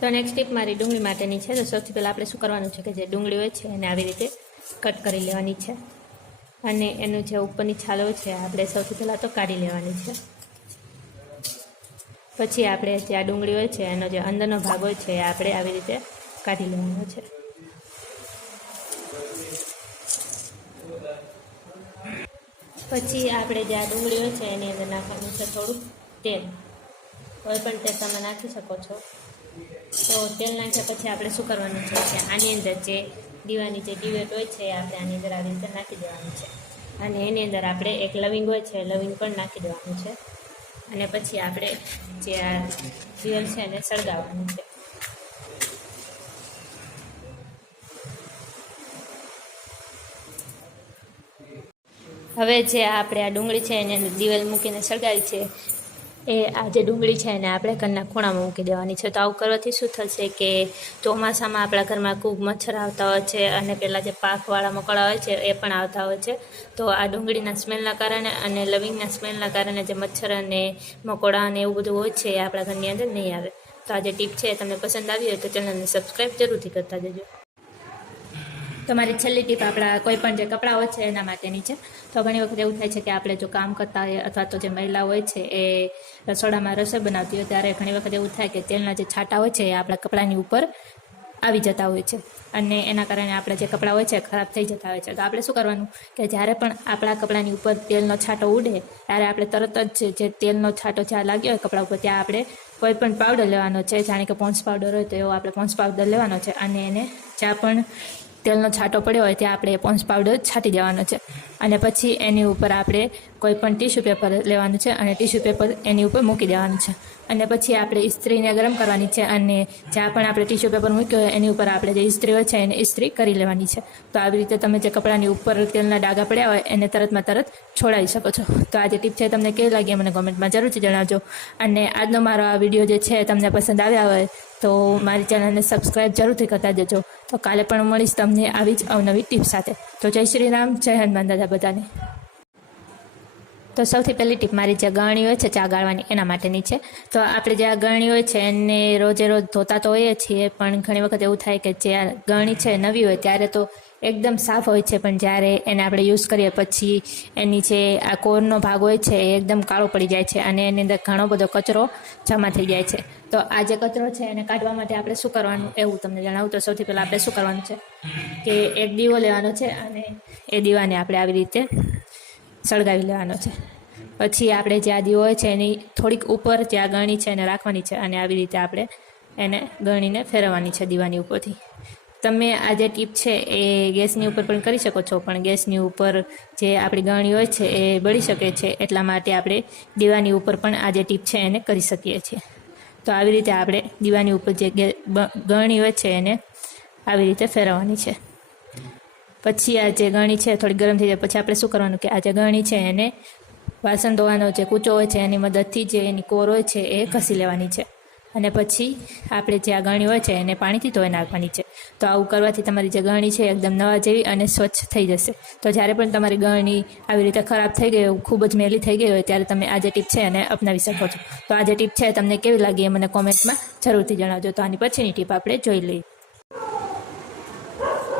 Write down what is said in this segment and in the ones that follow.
તો next tip મારી ડુંગળી માટેની છે. તો સૌથી પહેલાં આપણે શું કરવાનું છે કે જે ડુંગળી હોય છે એને આવી રીતે કટ કરી લેવાની છે અને એનું જે ઉપરની છાલ હોય છે આપણે સૌથી પહેલાં તો કાઢી લેવાની છે. પછી આપણે જે આ ડુંગળી હોય છે એનો જે અંદરનો ભાગ હોય છે એ આપણે આવી રીતે કાઢી લેવાનો છે. પછી આપણે જે આ ડુંગળી હોય છે એની અંદર નાખવાનું છે થોડુંક તેલ. કોઈ પણ તેલ તમે નાખી શકો છો. તો તેલ નાખ્યા પછી આપણે શું કરવાનું છે કે આની અંદર જે દીવાની જે ડિવેટ હોય છે એ આપણે આની અંદર આવી રીતે નાખી દેવાનું છે અને એની અંદર આપણે એક લવિંગ હોય છે લવિંગ પણ નાખી દેવાનું છે અને પછી આપણે જે આ દિવેલ છે એને સળગાવવાનું છે. હવે જે આપણે આ ડુંગળી છે એને દિવેલ મૂકીને સળગાવી છે એ આ જે ડુંગળી છે એને આપણે ઘરના ખૂણામાં મૂકી દેવાની છે. તો આવું કરવાથી શું થશે કે ચોમાસામાં આપણા ઘરમાં ખૂબ મચ્છર આવતા હોય છે અને પેલા જે પાકવાળા મકોડા હોય છે એ પણ આવતા હોય છે. તો આ ડુંગળીના સ્મેલના કારણે અને લવિંગના સ્મેલના કારણે જે મચ્છર અને મકોડા અને એવું બધું હોય છે એ આપણા ઘરની અંદર નહીં આવે. તો આ જે ટીપ છે એ તમને પસંદ આવી હોય તો ચેનલને સબસ્ક્રાઈબ જરૂરથી કરતા જજો. તમારી છેલ્લી ટીપ આપણા કોઈ પણ જે કપડાં હોય છે એના માટેની છે. તો ઘણી વખત એવું થાય છે કે આપણે જો કામ કરતા હોઈએ અથવા તો જે મહિલા હોય છે એ રસોડામાં રસોઈ બનાવતી હોય ત્યારે ઘણી વખત એવું થાય કે તેલના જે છાંટા હોય છે એ આપણા કપડાની ઉપર આવી જતા હોય છે અને એના કારણે આપણા જે કપડાં હોય છે ખરાબ થઈ જતા હોય છે. તો આપણે શું કરવાનું કે જ્યારે પણ આપણા કપડાની ઉપર તેલનો છાંટો ઉડે ત્યારે આપણે તરત જ જે તેલનો છાંટો જ્યાં લાગ્યો હોય કપડા ઉપર ત્યાં આપણે કોઈ પણ પાવડર લેવાનો છે. જાણે કે પોન્ડ્સ પાવડર હોય તો એવો આપણે પોન્ડ્સ પાવડર લેવાનો છે અને એને જ્યાં પણ તેલનો છાંટો પડ્યો હોય ત્યાં આપણે પોન્ડ્સ પાવડર છાંટી દેવાનો છે અને પછી એની ઉપર આપણે કોઈ પણ ટીશ્યુ પેપર લેવાનું છે અને ટીશ્યુ પેપર એની ઉપર મૂકી દેવાનું છે અને પછી આપણે ઇસ્ત્રીને ગરમ કરવાની છે અને જ્યાં પણ આપણે ટીશ્યુ પેપર મૂક્યો હોય એની ઉપર આપણે જે ઇસ્ત્રી હોય છે એને ઇસ્ત્રી કરી લેવાની છે. તો આવી રીતે તમે જે કપડાની ઉપર તેલના ડાઘા પડ્યા હોય એને તરતમાં તરત છોડાવી શકો છો. તો આ જે ટીપ છે તમને કેવી લાગી મને કોમેન્ટમાં જરૂરથી જણાવજો અને આજનો મારો આ વિડીયો જે છે તમને પસંદ આવ્યા હોય તો મારી ચેનલને સબસ્ક્રાઈબ જરૂરથી કરતા જજો. તો કાલે પણ મળીશ તમને આવી જ અવનવી ટીપ સાથે. તો જય શ્રી રામ, જય હનુમાન દાદા બધાને. તો સૌથી પહેલી ટીપ મારી જે ગળણી હોય છે ચા ગાળવાની એના માટેની છે. તો આપણે જે આ ગળણી હોય છે એને રોજે રોજ ધોતા તો હોઈએ છીએ પણ ઘણી વખત એવું થાય કે જે આ ગળણી છે નવી હોય ત્યારે તો એકદમ સાફ હોય છે પણ જ્યારે એને આપણે યુઝ કરીએ પછી એની જે આ કોરનો ભાગ હોય છે એ એકદમ કાળો પડી જાય છે અને એની અંદર ઘણો બધો કચરો જમા થઈ જાય છે. તો આ જે કચરો છે એને કાઢવા માટે આપણે શું કરવાનું એવું તમને જણાવું. તો સૌથી પહેલાં આપણે શું કરવાનું છે કે એક દીવો લેવાનો છે અને એ દીવાને આપણે આવી રીતે સળગાવી લેવાનો છે. પછી આપણે જે આ દીવો હોય છે એની થોડીક ઉપર જે આ ગળણી છે એને રાખવાની છે અને આવી રીતે આપણે એને ગળણીને ફેરવવાની છે દીવાની ઉપરથી. તમે આ જે ટીપ છે એ ગેસની ઉપર પણ કરી શકો છો પણ ગેસની ઉપર જે આપણી ગળણી હોય છે એ બળી શકે છે એટલા માટે આપણે દીવાની ઉપર પણ આ જે ટીપ છે એને કરી શકીએ છીએ. તો આવી રીતે આપણે દીવાની ઉપર જે ગળણી હોય છે એને આવી રીતે ફેરવવાની છે. પછી આ જે ગળણી છે થોડી ગરમ થઈ જાય પછી આપણે શું કરવાનું કે આ જે ગળણી છે એને વાસણ ધોવાનો જે કૂચો હોય છે એની મદદથી જે એની કોર હોય છે એ ઘસી લેવાની છે અને પછી આપણે જે આ ગળણી હોય છે એને પાણીથી ધોઈ નાખવાની છે. તો આવું કરવાથી તમારી જે ગળણી છે એકદમ નવા જેવી અને સ્વચ્છ થઈ જશે. તો જ્યારે પણ તમારી ગળણી આવી રીતે ખરાબ થઈ ગઈ હોય ખૂબ જ મેલી થઈ ગઈ હોય ત્યારે તમે આ જે ટીપ છે એને અપનાવી શકો છો. તો આ જે ટીપ છે તમને કેવી લાગી એ મને કોમેન્ટમાં જરૂરથી જણાવજો. તો આની પછીની ટીપ આપણે જોઈ લઈએ.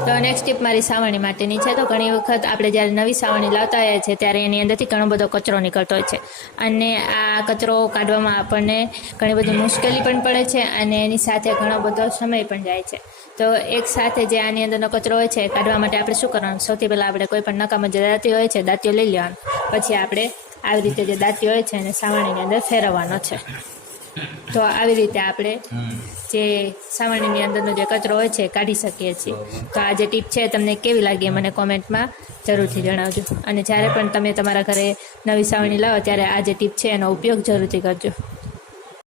તો નેક્સ્ટ ટીપ મારી સાવરણી માટેની છે. તો ઘણી વખત આપણે જ્યારે નવી સાવરણી લાવતા હોઈએ છીએ ત્યારે એની અંદરથી ઘણો બધો કચરો નીકળતો હોય છે અને આ કચરો કાઢવામાં આપણને ઘણી બધી મુશ્કેલી પણ પડે છે અને એની સાથે ઘણો બધો સમય પણ જાય છે. તો એક સાથે જે આની અંદરનો કચરો હોય છે એ કાઢવા માટે આપણે શું કરવાનું? સૌથી પહેલાં આપણે કોઈ પણ નકામા જે દાંતીઓ હોય છે દાંતીઓ લઈ લેવાનું. પછી આપણે આવી રીતે જે દાંતીઓ હોય છે એને સાવરણીની અંદર ફેરવવાનો છે. તો આવી રીતે આપણે જે સાવરણીની અંદરનો જે કચરો હોય છે એ કાઢી શકીએ છીએ. તો આ જે ટીપ છે તમને કેવી લાગી મને કોમેન્ટમાં જરૂરથી જણાવજો અને જ્યારે પણ તમે તમારા ઘરે નવી સાવરણી લાવો ત્યારે આ જે ટીપ છે એનો ઉપયોગ જરૂરથી કરજો.